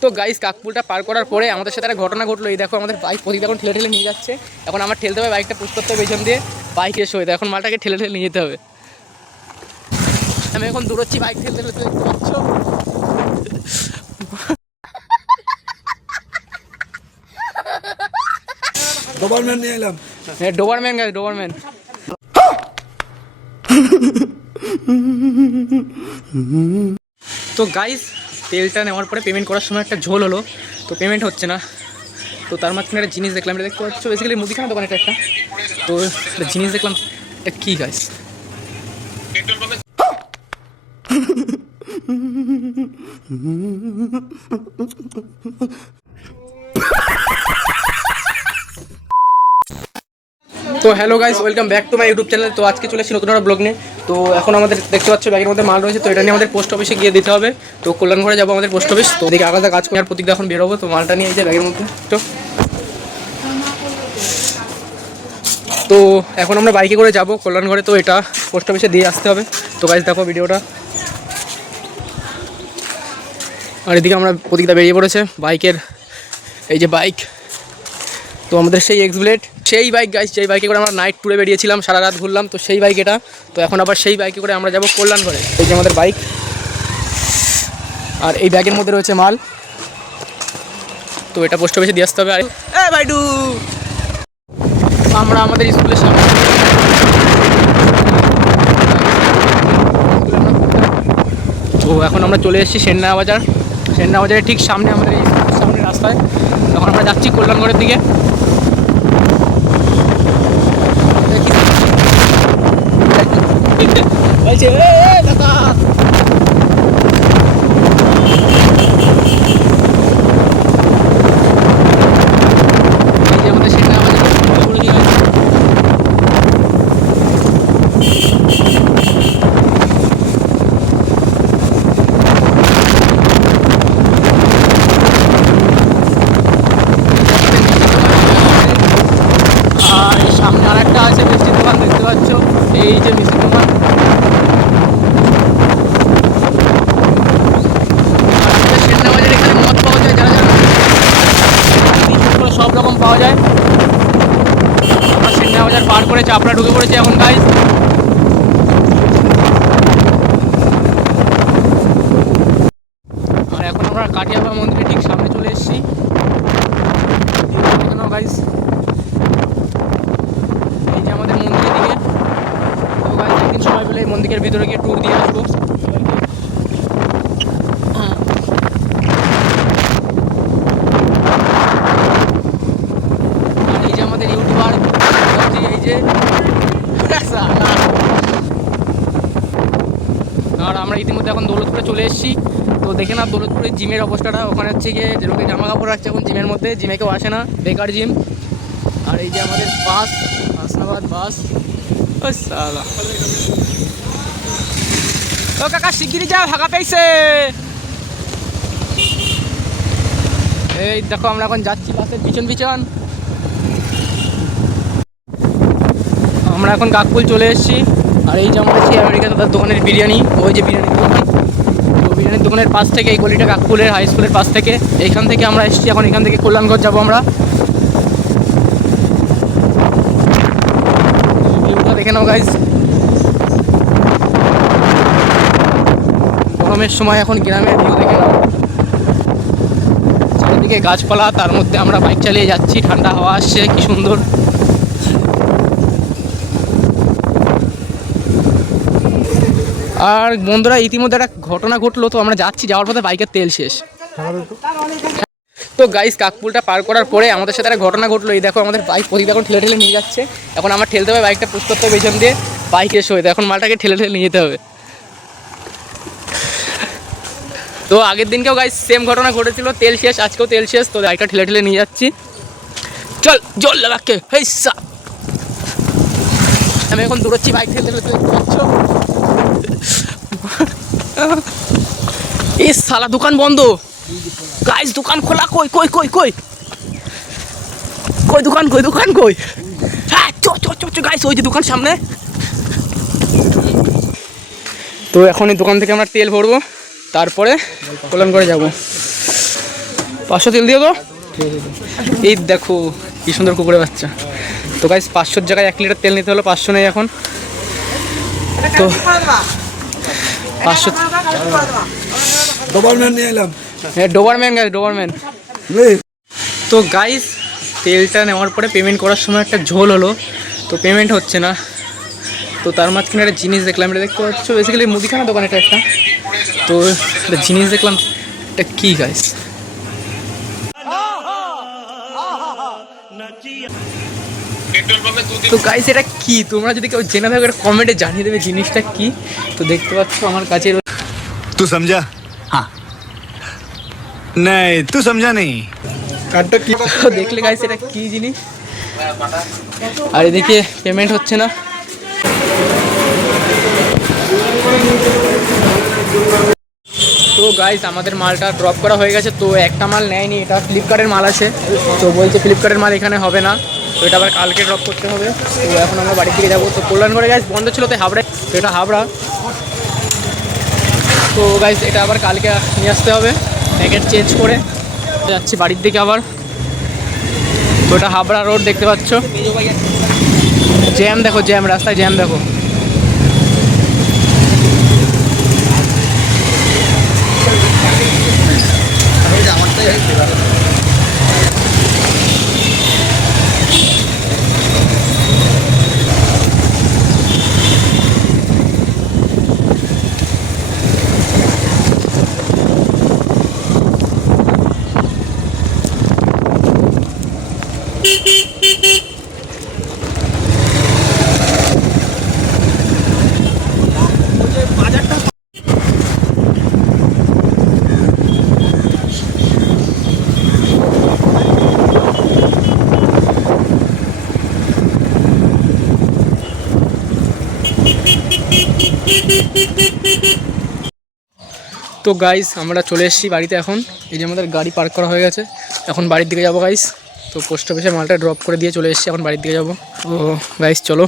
তো গাইস কাকপুলটা পার করার পরে আমাদের সাথে একটা ঘটনা ঘটলো। এই দেখো আমাদের বাইক প্রদীপ এখন ঠেলে ঠেলে নিয়ে যাচ্ছে। এখন আমার ঠেলতে হবে, বাইকটা পুশ করতে হবে পেছন দিয়ে, বাইক এসে হয়ে এখন মালটাকে ঠেলে ঠেলে নিয়ে যেতে হবে। আমি এখন দৌড়চ্ছি বাইক ঠেলতে ঠেলতে, দেখতে পাচ্ছ। ডোবারম্যান নিয়ে এলাম। হ্যাঁ ডোবারম্যান গাইস, ডোবারম্যান। তো গাইস তেলটা নেওয়ার পরে পেমেন্ট করার সময় একটা ঝোল হলো, তো পেমেন্ট হচ্ছে না। তো তার মাঝখানে একটা জিনিস দেখলাম, এটা দেখতে পাচ্ছ বেসিক্যালি মুদিখানা দোকান এটা একটা। তো একটা জিনিস দেখলাম, এটা কী গাইস? তো hello guys, welcome back to my YouTube channel. তো আজকে চলে এসেছি নতুন একটা ব্লগ নিয়ে। তো এখন আমাদের দেখতে পাচ্ছ ব্যাগের মধ্যে মাল রয়েছে, তো এটা নিয়ে আমাদের পোস্ট অফিসে গিয়ে দিতে হবে। তো কল্যাণঘরে যাবো আমাদের পোস্ট অফিস। তো ওদিকে আলাদা কাজ করে আর প্রতীক এখন বেরোবো। তো মালটা নিয়ে এই যে ব্যাগের মধ্যে। তো এখন আমরা বাইকে করে যাবো কল্যাণঘরে, তো এটা পোস্ট অফিসে দিয়ে আসতে হবে। তো গাইস দেখো ভিডিওটা। আর এদিকে আমরা প্রতীকটা বেরিয়ে পড়েছে বাইকের, এই যে বাইক। তো আমাদের সেই এক্সব্লেড, সেই বাইক গাইস, যেই বাইকে করে আমরা নাইট ট্যুরে বেরিয়েছিলাম, সারা রাত ঘুরলাম, তো সেই বাইক এটা। তো এখন আবার সেই বাইকে করে আমরা যাবো কল্যাণঘরে। এই যে আমাদের বাইক, আর এই ব্যাগের মধ্যে রয়েছে মাল। তো এটা পোস্ট অফিসে দিয়ে আসতে হবে। আর বাইডু আমরা আমাদের স্কুলের সামনে, তো এখন আমরা চলে এসেছি সেন্না বাজার। সেন্না বাজারের ঠিক সামনে আমাদের এই সামনে রাস্তায়। তখন আমরা যাচ্ছি কল্যাণঘরের দিকে। বলছে দাদা এই যে আমাদের সেন্না বাজার শুরু হয়ে গেছে। আর সামনে আর একটা আছে মিষ্টির দোকান, দেখতে পাচ্ছ এই যে মিষ্টির দোকান। সেন্না বাজারে এখানে মদ পাওয়া যায়, যারা যারা সব রকম পাওয়া যায়। আমরা সেন্না বাজার পার করে চাপড়া ঢুকে পড়েছি এখন গাইস। আর এখন আমরা কাটিয়াবা মন্দিরের ঠিক সামনে চলে এসেছি গাইস। এই যে আমাদের মন্দিরের দিকে। তো গাইস একদিন সময় পেলে মন্দিরের ভিতরে গিয়ে ট্যুর দিয়ে আসবো। আর এই যে আমাদের ইউটিউবার, এই যে আর আমরা ইতিমধ্যে এখন দৌলতপুরে চলে এসেছি। তো দেখে না দৌলতপুরের জিমের অবস্থাটা, ওখানে হচ্ছে গিয়ে লোকে জামা কাপড় রাখছে এখন জিমের মধ্যে, জিমে কেউ আসে না, বেকার জিম। আর এই যে আমাদের বাস, হাসনাবাদ বাস। ও সালা, ও কাকা শিগগিরি যাও, ফাঁকা পেয়েছে। এই দেখো আমরা এখন যাচ্ছি বাসের পিছন পিছন। আমরা এখন কাকপুল চলে এসেছি। আর এই যে আমাদের সেই আমেরিকা দাদার দোকানের বিরিয়ানি, ওই যে বিরিয়ানির দোকান। তো বিরিয়ানির দোকানের পাশ থেকে এই গলিটা কাকপুলের হাই স্কুলের পাশ থেকে, এইখান থেকে আমরা এসেছি। এখন এখান থেকে কল্যাণগড় যাবো আমরা। ভিউটা দেখে নাও গাইজ। গরমের সময় এখন গ্রামের ভিউ দেখে নাও, চারিদিকে গাছপালা, তার মধ্যে আমরা বাইক চালিয়ে যাচ্ছি, ঠান্ডা হাওয়া আসছে, কি সুন্দর। আর বন্ধুরা ইতিমধ্যে একটা ঘটনা ঘটলো, তো আমরা যাচ্ছি, যাওয়ার পথে বাইকের তেল শেষ। তো গাইস কাকপুলটা পার করার পরে আমাদের সাথে একটা ঘটনা ঘটলো। এই দেখো আমাদের বাইক প্রদীপ এখন ঠেলে ঠেলে নিয়ে যাচ্ছে। এখন আমার ঠেলতে হবে, বাইকটা পুশ করতে হবে পেছন দিয়ে, বাইক এসে হয়ে এখন মালটাকে ঠেলে ঠেলে নিয়ে যেতে হবে। তো আগের দিনকেও গাইস সেম ঘটনা ঘটেছিল, তেল শেষ, আজকেও তেল শেষ। তো বাইকটা ঠেলে ঠেলে নিয়ে যাচ্ছি। চল জল লাগাকে হেসা, আমি এখন দৌড়চ্ছি বাইক ঠেলে ঠেলে, দেখতে পাচ্ছ। এই সালা দোকান বন্ধ গাইস, দোকান খোলা কই কই কই কই কই দোকান কই, দোকান কই? হ্যাঁ চো গাইস, ওই যে দোকান সামনে। তো এখন এই দোকান থেকে আমরা তেল ভরবো, তারপরে কল্যাণগড়ে যাবো। 500 তেল দিও তো। এই দেখো কি সুন্দর কুকুরের বাচ্চা। তো গাইস 500 জায়গায় 1 লিটার তেল নিতে হলো, 500 নেই এখন। তো 500 ডোবারম্যান নিয়ে এলাম। হ্যাঁ ডোবারম্যান গাইস, ডোবারম্যান। তো গাইস তেলটা নেওয়ার পরে পেমেন্ট করার সময় একটা ঝোল হলো, তো পেমেন্ট হচ্ছে না। তো তার মাঝখানে একটা জিনিস দেখলাম, এটা দেখতে পাচ্ছ বেসিক্যালি মুদিখানা দোকান এটা একটা। তো একটা জিনিস দেখলাম, এটা কী গাইস? তো গাইস এটা কি? তোমরা যদি কেউ জেনে থাকো একটা কমেন্টে জানিয়ে দেবে জিনিসটা কি। তো দেখতে পাচ্ছ আমার কাছে तू समझा? हाँ नहीं तू समझा नहीं। কার্ডটা কি? তো দেখলে গাইস এটা কি জিনিস? আর এদিকে পেমেন্ট হচ্ছে না। তো গাইস আমাদের মালটা ড্রপ করা হয়ে গেছে। তো একটা মাল নেয়নি, এটা ফ্লিপকার্টের মাল আছে। তো বলছে ফ্লিপকার্টের মাল এখানে হবে না, তো এটা আবার কালকে ড্রপ করতে হবে। তো এখন আমরা বাড়ি থেকে যাবো। তো কল্যাণগড়ে গাইস বন্ধ ছিল, তো হাবড়ায়, তো এটা হাবড়া। তো গাইস এটা আবার কালকে নিয়ে আসতে হবে প্যাকেট চেঞ্জ করে। যাচ্ছি বাড়ির দিকে আবার। তো এটা হাবড়া রোড দেখতে পাচ্ছ, জ্যাম দেখো, জ্যাম, রাস্তায় জ্যাম দেখো। তো গাইস আমরা চলে এসেছি বাড়িতে এখন। এই যে আমাদের গাড়ি পার্ক করা হয়ে গেছে, এখন বাড়ির দিকে যাবো গাইস। তো পোস্ট অফিসে মালটা ড্রপ করে দিয়ে চলে এসেছি, এখন বাড়ির দিকে যাবো। তো গাইস চলো।